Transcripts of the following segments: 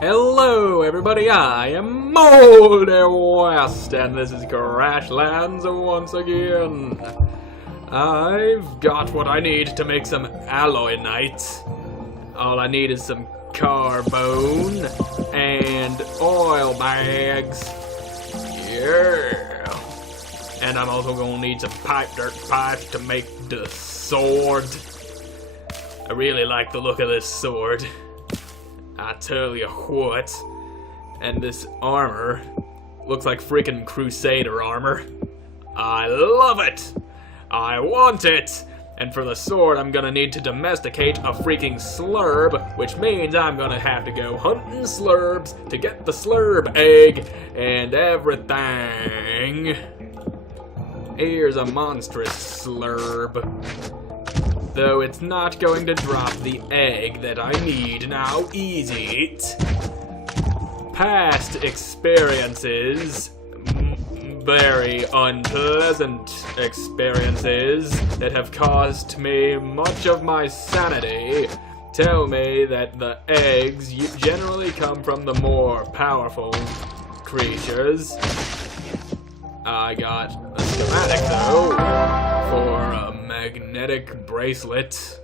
Hello everybody, I am Moldy and this is Crashlands once again. I've got what I need to make some alloy nights. All I need is some carbone and oil bags. Yeah. And I'm also gonna need some dirt pipes to make the sword. I really like the look of this sword. I tell you what, and this armor looks like freaking Crusader armor. I love it! I want it! And for the sword, I'm gonna need to domesticate a freaking slurb, which means I'm gonna have to go hunting slurbs to get the slurb egg and everything. Here's a monstrous slurb. Though it's not going to drop the egg that I need now. Easy it. Past experiences, very unpleasant experiences that have caused me much of my sanity, tell me that the eggs generally come from the more powerful creatures. I got a schematic though for a magnetic bracelet.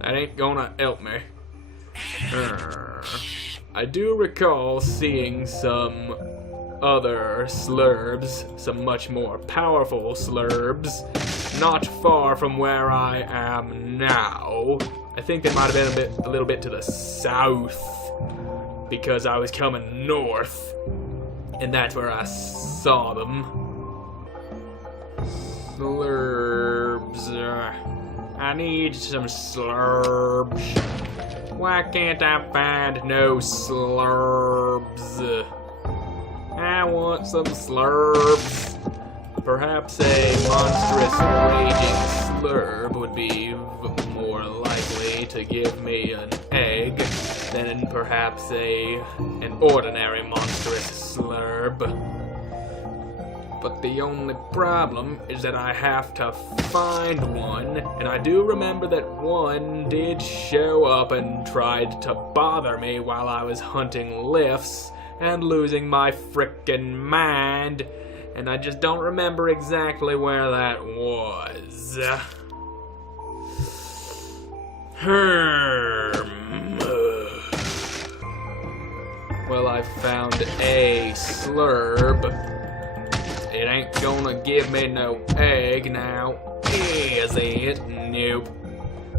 That ain't gonna help me. I do recall seeing some other slurbs, some much more powerful slurbs, not far from where I am now. I think they might have been a little bit to the south, because I was coming north, and that's where I saw them. Slurbs. I need some slurbs. Why can't I find no slurbs? I want some slurbs. Perhaps a monstrous raging slurb would be more likely to give me an egg than perhaps an ordinary monstrous slurb. But the only problem is that I have to find one, and I do remember that one did show up and tried to bother me while I was hunting lifts and losing my frickin' mind, and I just don't remember exactly where that was. Well, I found a slurb. It ain't gonna give me no egg now, is it? Nope.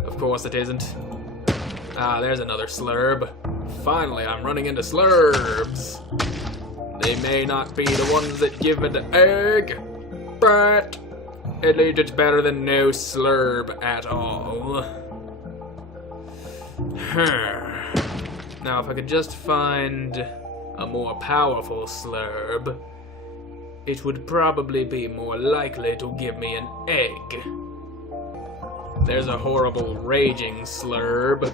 Of course it isn't. Ah, there's another slurb. Finally, I'm running into slurbs. They may not be the ones that give me the egg, but at least it's better than no slurb at all. Now, if I could just find a more powerful slurb, it would probably be more likely to give me an egg. There's a horrible raging slurb.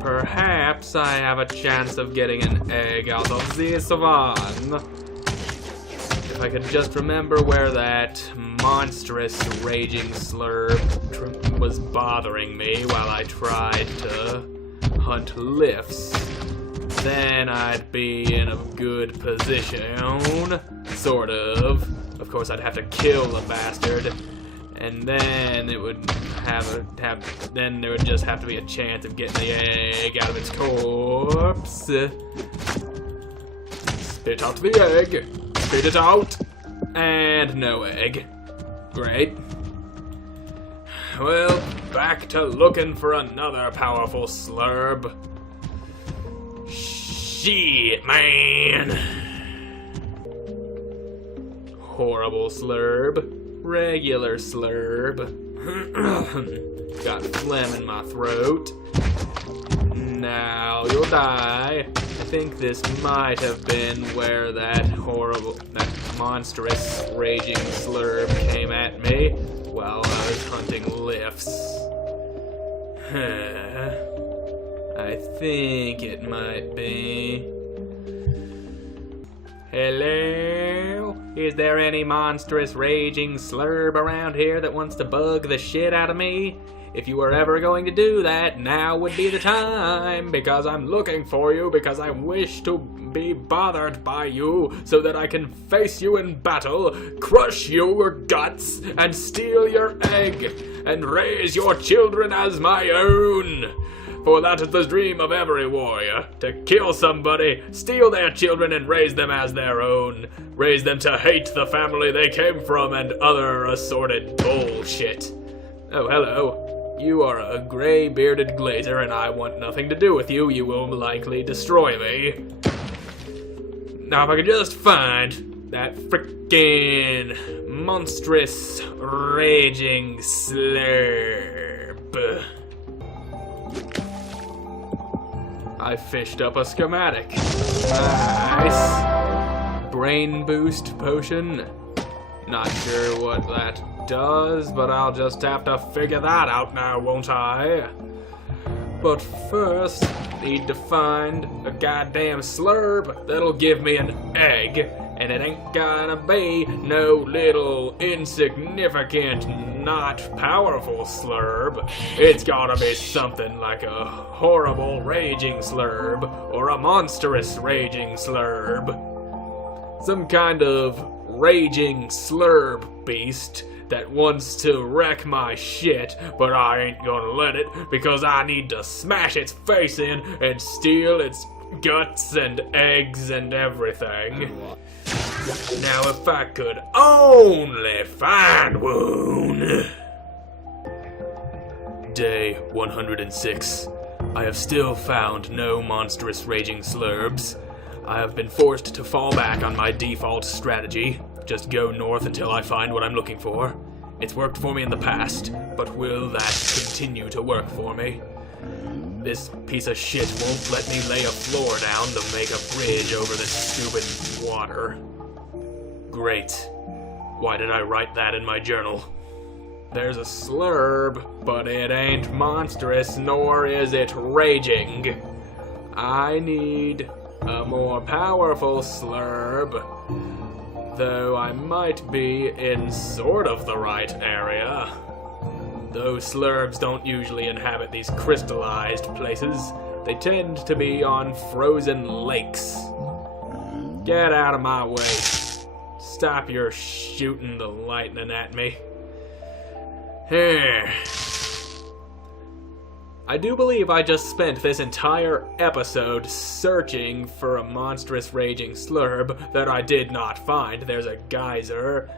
Perhaps I have a chance of getting an egg out of this one. If I could just remember where that monstrous raging slurb was bothering me while I tried to hunt lifts, then I'd be in a good position. Sort of. Of course, I'd have to kill the bastard, and then it would then there would just have to be a chance of getting the egg out of its corpse. Spit out the egg. Spit it out. And no egg. Great. Well, back to looking for another powerful slurb. Shit, man. Horrible slurb. Regular slurb. Got phlegm in my throat. Now you'll die. I think this might have been where that monstrous raging slurb came at me while I was hunting lifts. I think it might be. Hello? Is there any monstrous raging slurb around here that wants to bug the shit out of me? If you were ever going to do that, now would be the time, because I'm looking for you, because I wish to be bothered by you, so that I can face you in battle, crush your guts, and steal your egg, and raise your children as my own. For that is the dream of every warrior, to kill somebody, steal their children, and raise them as their own. Raise them to hate the family they came from and other assorted bullshit. Oh, hello. You are a gray-bearded glazer, and I want nothing to do with you. You will likely destroy me. Now, if I could just find that frickin' monstrous, raging slurb. I fished up a schematic. Nice. Brain boost potion. Not sure what that does, but I'll just have to figure that out now, won't I? But first, need to find a goddamn slurb that'll give me an egg, and it ain't gonna be no little insignificant, not powerful slurb. It's gotta be something like a horrible raging slurb, or a monstrous raging slurb. Some kind of raging slurb beast that wants to wreck my shit, but I ain't gonna let it, because I need to smash its face in and steal its guts and eggs and everything. Now if I could only find one. Day 106. I have still found no monstrous raging slurbs. I have been forced to fall back on my default strategy. Just go north until I find what I'm looking for. It's worked for me in the past, but will that continue to work for me? This piece of shit won't let me lay a floor down to make a bridge over this stupid water. Great. Why did I write that in my journal? There's a slurb, but it ain't monstrous, nor is it raging. I need a more powerful slurb, though I might be in sort of the right area. Those slurbs don't usually inhabit these crystallized places. They tend to be on frozen lakes. Get out of my way. Stop your shooting the lightning at me. I do believe I just spent this entire episode searching for a monstrous raging slurb that I did not find. There's a geyser.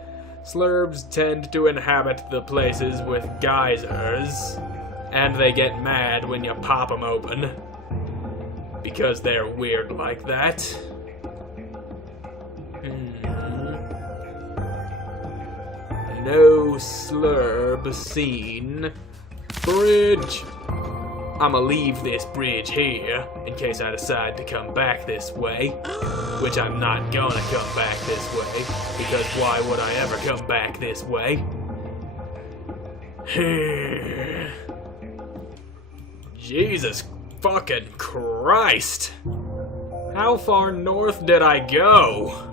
Slurbs tend to inhabit the places with geysers, and they get mad when you pop them open, because they're weird like that. No slurb seen. Bridge! I'ma leave this bridge here, in case I decide to come back this way. Which I'm not gonna come back this way, because why would I ever come back this way? Jesus fucking Christ! How far north did I go?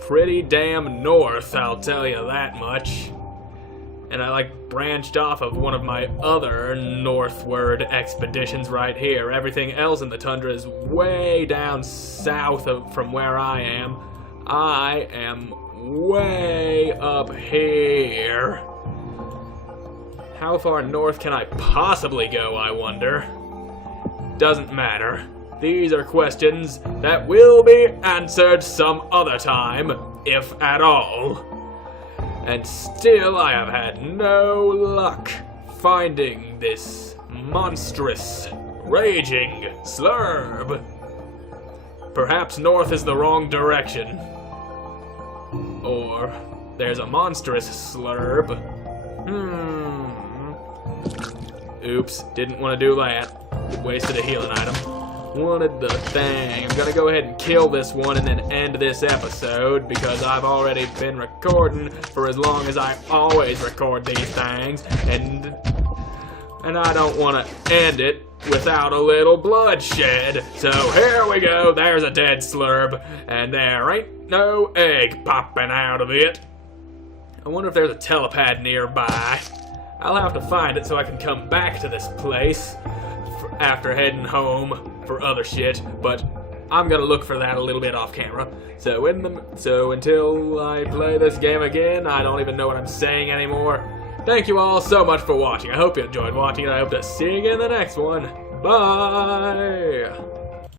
Pretty damn north, I'll tell you that much. And I branched off of one of my other northward expeditions right here. Everything else in the tundra is way down south from where I am. I am way up here. How far north can I possibly go, I wonder? Doesn't matter. These are questions that will be answered some other time, if at all. And still I have had no luck finding this monstrous, raging slurb. Perhaps north is the wrong direction. Or there's a monstrous slurb. Oops, didn't want to do that. Wasted a healing item. Wanted the thing. I'm gonna go ahead and kill this one and then end this episode, because I've already been recording for as long as I always record these things, and I don't want to end it without a little bloodshed. So here we go. There's a dead slurb, and there ain't no egg popping out of it. I wonder if there's a telepad nearby. I'll have to find it so I can come back to this place after heading home for other shit, but I'm gonna look for that a little bit off camera. So until I play this game again, I don't even know what I'm saying anymore. Thank you all so much for watching. I hope you enjoyed watching, and I hope to see you again in the next one. Bye!